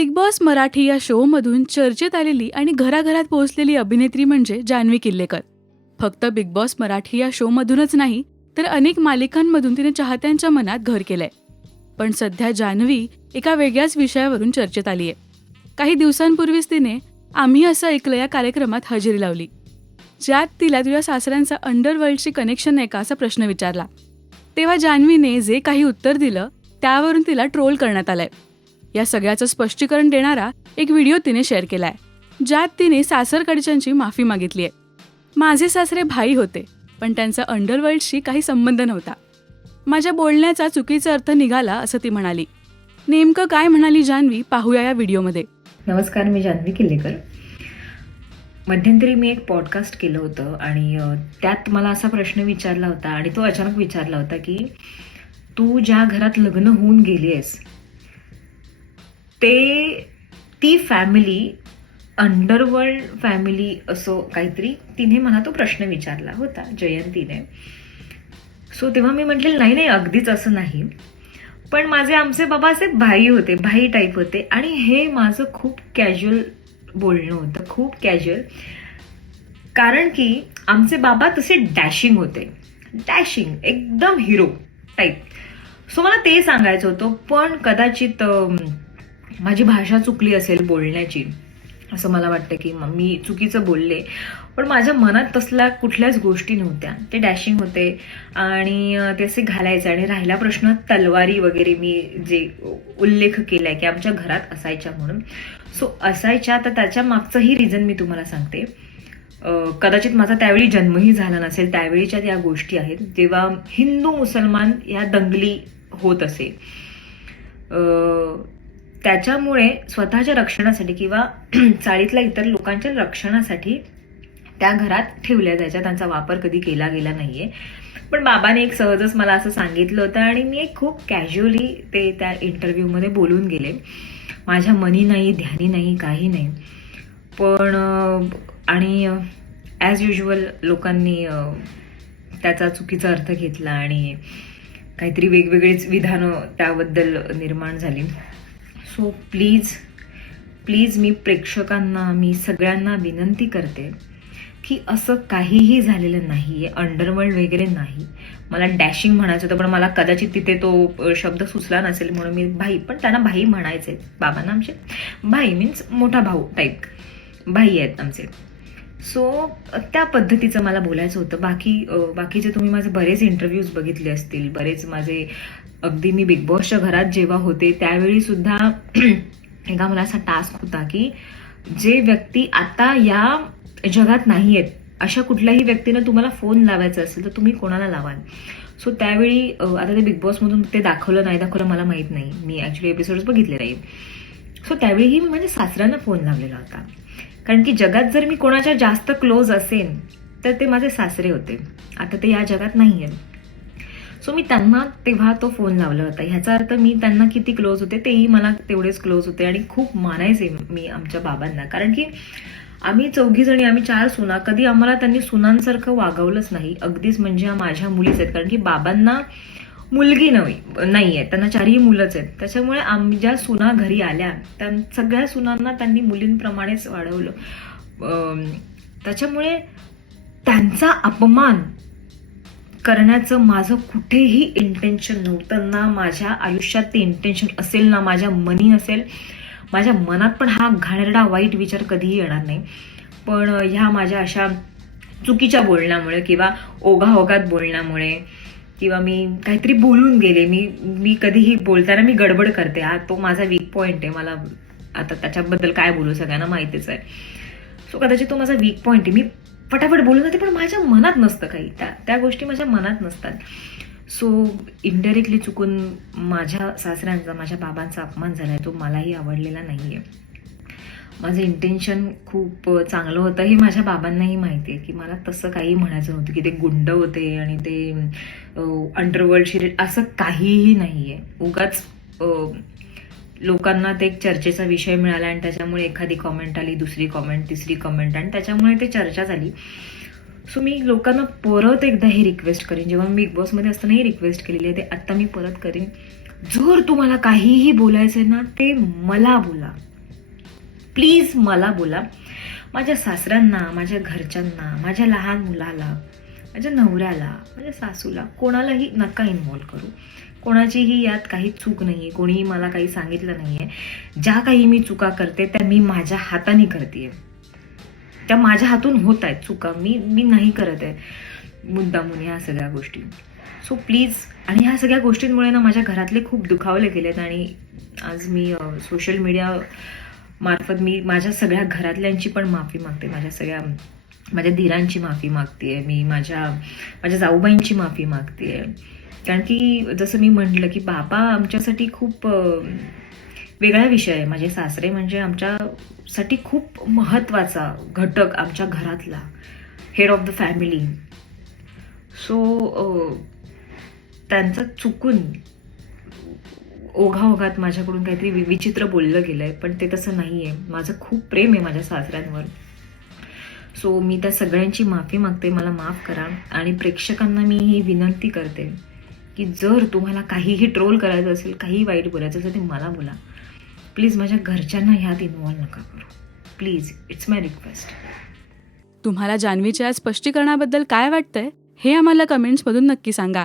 Big boss Marathi या शोमधून चर्चेत आलेली आणि घराघरात पोहोचलेली अभिनेत्री म्हणजे जान्हवी किल्लेकर. फक्त बिग बॉस मराठी या शोमधूनच नाही तर अनेक मालिकांमधून तिने चाहत्यांच्या मनात घर केलंय. पण सध्या जान्हवी एका वेगळ्याच विषयावरून चर्चेत आली आहे काही दिवसांपूर्वीच तिने आम्ही असं ऐकलं या कार्यक्रमात हजेरी लावली. ज्यात तिला तुझ्या सासऱ्यांचा अंडरवर्ल्डशी कनेक्शन आहे का असा प्रश्न विचारला. तेव्हा जान्हवीने जे काही उत्तर दिलं त्यावरून तिला ट्रोल करण्यात आलंय. या सगळ्याचं स्पष्टीकरण देणारा एक व्हिडिओ तिने शेअर केलाय ज्यात तिने सासरकडच्यांची माफी मागितली आहे. माझे सासरे भाई होते पण त्यांचा अंडरवर्ल्डशी काही संबंध नव्हता. माझ्या बोलण्याचा चुकीचा अर्थ निघाला असं ती म्हणाली. नेमकं काय म्हणाली जान्हवी पाहूया या व्हिडिओमध्ये. नमस्कार मी जान्हवी किल्लेकर. मध्यंतरी मी एक पॉडकास्ट केलं होतं आणि त्यात मला असा प्रश्न विचारला होता आणि तो अचानक विचारला होता की तू ज्या घरात लग्न होऊन गेली आहेस ते ती फॅमिली अंडरवर्ल्ड फॅमिली असो काहीतरी तिने मला तो प्रश्न विचारला होता जयंतीने. सो तेव्हा मी म्हटलेलं नाही नाही अगदीच असं नाही. पण माझे आमचे बाबा असे भाई होते भाई टाईप होते आणि हे माझं खूप कॅज्युअल बोलणं होतं खूप कॅज्युअल कारण की आमचे बाबा तसे डॅशिंग होते. डॅशिंग एकदम हिरो टाईप सो मला ते सांगायचं होतं पण कदाचित माझी भाषा चुकली असेल बोलण्याची असं मला वाटतं की मी चुकीचं बोलले. पण माझ्या मनात तसल्या कुठल्याच गोष्टी नव्हत्या. ते डॅशिंग होते आणि ते असे घालायचे आणि राहिला प्रश्न तलवारी वगैरे मी जे उल्लेख केलाय की आमच्या घरात असायच्या म्हणून. सो असायच्या तर त्याच्या मागचंही रिझन मी तुम्हाला सांगते. कदाचित माझा त्यावेळी जन्मही झाला नसेल त्यावेळीच्या त्या गोष्टी आहेत. जेव्हा हिंदू मुसलमान या दंगली होत असे त्याच्यामुळे स्वतःच्या रक्षणासाठी किंवा चाळीतल्या इतर लोकांच्या रक्षणासाठी त्या घरात ठेवल्या जायच्या. त्यांचा वापर कधी केला गेला नाहीये. पण बाबाने एक सहजच मला असं सांगितलं होतं आणि मी एक खूप कॅज्युअली ते त्या इंटरव्ह्यूमध्ये बोलून गेले. माझ्या मनी नाही ध्यानी नाही काही नाही. पण आणि ॲज युजल लोकांनी त्याचा चुकीचा अर्थ घेतला आणि काहीतरी वेगवेगळीच विधानं त्याबद्दल निर्माण झाली. सो प्लीज प्लीज मी प्रेक्षकांना मी सगळ्यांना विनंती करते की असं काहीही झालेलं नाही आहे अंडरवर्ल्ड वगैरे नाही. मला डॅशिंग म्हणायचं होतं पण मला कदाचित तिथे तो शब्द सुचला नसेल म्हणून मी भाई पण त्यांना भाई म्हणायचे बाबांना आमचे भाई मीन्स मोठा भाऊ टाईप भाई आहेत आमचे. सो त्या पद्धतीचं मला बोलायचं होतं. बाकी बाकीचे तुम्ही माझे बरेच इंटरव्ह्यूज बघितले असतील. बरेच माझे अगदी मी बिग बॉसच्या घरात जेव्हा होते त्यावेळी सुद्धा एका मला असा टास्क होता की जे व्यक्ती आता या जगात नाही आहेत अशा कुठल्याही व्यक्तीनं तुम्हाला फोन लावायचा असेल तर तुम्ही कोणाला लावाल? सो त्यावेळी आता ते बिग बॉसमधून ते दाखवलं नाही दाखवलं मला माहीत नाही. मी ॲक्च्युली एपिसोड्स बघितले नाही सो त्यावेळीही मी माझ्या सासऱ्यांना फोन लावलेला होता. कारण की जगात जर मी कोणाच्या जास्त क्लोज असेन तर ते माझे सासरे होते. आता ते या जगात नाही आहेत सो मी त्यांना तेव्हा तो फोन लावला होता. ह्याचा अर्थ मी त्यांना किती क्लोज होते तेही मला तेवढेच क्लोज होते आणि खूप मानायचे मी आमच्या बाबांना. कारण की आम्ही चौघी जणी आम्ही चार सुना कधी आम्हाला त्यांनी सुनांसारखं वागवलंच नाही. अगदीच म्हणजे माझ्या मुलीच आहेत. कारण की बाबांना मुलगी नव्हे नाही आहे त्यांना चारही मुलंच आहेत. त्याच्यामुळे आम ज्या सुना घरी आल्या त्या सगळ्या सुनांना त्यांनी मुलींप्रमाणेच वाढवलं. त्याच्यामुळे त्यांचा अपमान करण्याचं माझं कुठेही इंटेन्शन नव्हतं ना. माझ्या आयुष्यात ते इंटेन्शन असेल ना. माझ्या मनी असेल. माझ्या मनात पण हा घाणेरडा वाईट विचार कधीही येणार नाही. पण ह्या माझ्या अशा चुकीच्या बोलण्यामुळे किंवा ओघाओघात बोलण्यामुळे किंवा मी काहीतरी बोलून गेले मी मी कधीही बोलताना मी गडबड करते. हा तो माझा वीक पॉईंट आहे. मला आता त्याच्याबद्दल काय बोलू सगळ्यांना माहितीच आहे. सो कदाचित तो माझा वीक पॉईंट आहे. मी पटापट बोलून जाते पण माझ्या मनात नसतं काही. त्या त्या गोष्टी माझ्या मनात नसतात. सो इनडायरेक्टली चुकून माझ्या सासऱ्यांचा माझ्या बाबांचा अपमान झाला आहे तो मलाही आवडलेला नाही आहे माझं इंटेन्शन खूप चांगलं होतं. हे माझ्या बाबांनाही माहिती आहे की मला तसं काही म्हणायचं नव्हतं की ते गुंड होते आणि ते अंडरवर्ल्डशी असं काहीही नाही आहे उगाच लोकांना ते एक चर्चेचा विषय मिळाला आणि त्याच्यामुळे एखादी कॉमेंट आली दुसरी कॉमेंट तिसरी कॉमेंट आणि त्याच्यामुळे ते चर्चा झाली सो मी लोकांना परत एकदा ही रिक्वेस्ट करीन. जेव्हा मी बिग बॉसमध्ये असताना ही रिक्वेस्ट केलेली आहे ते आत्ता मी परत करीन. जर तुम्हाला काहीही बोलायचं ना ते मला बोला. प्लीज मला बोला. माझ्या सासऱ्यांना माझ्या घरच्यांना माझ्या लहान मुलाला माझ्या नवऱ्याला माझ्या सासूला कोणालाही नका इन्व्हॉल्व करू. कोणाचीही यात काही चूक नाही आहे कोणीही मला काही सांगितलं नाही आहे ज्या काही मी चुका करते त्या मी माझ्या हाताने करते त्या माझ्या हातून होत आहेत चुका मी मी नाही करत आहे. मुद्दामून ह्या सगळ्या गोष्टी. सो प्लीज आणि ह्या सगळ्या गोष्टींमुळे ना माझ्या घरातले खूप दुखावले गेलेत आणि आज मी सोशल मीडिया मार्फत मी माझ्या सगळ्या घरातल्यांची पण माफी मागते माझ्या सगळ्या माझ्या धीरांची माफी मागते मी माझ्या माझ्या जाऊबाईंची माफी मागते कारण की जसं मी म्हटलं की बाबा आमच्यासाठी खूप वेगळा विषय आहे. माझे सासरे म्हणजे आमच्यासाठी खूप महत्त्वाचा घटक आमच्या घरातला head of the family so त्यांचं चुकून ओघाओघात माझ्याकडून काहीतरी विचित्र बोललं आहे पण ते तसं नाही आहे माझं खूप प्रेम आहे माझ्या सासऱ्यांवर. सो मी त्या सगळ्यांची माफी मागते मला माफ करा. आणि प्रेक्षकांना मी ही विनंती करते की जर तुम्हाला काहीही ट्रोल करायचं असेल काही वाईट बोलायचं असेल ते मला बोला. प्लीज माझ्या घरच्यांना ह्यात इन्व्हॉल्व नका करू. प्लीज इट्स माय रिक्वेस्ट तुम्हाला जान्हवीच्या स्पष्टीकरणाबद्दल काय वाटतंय हे आम्हाला कमेंट्समधून नक्की सांगा.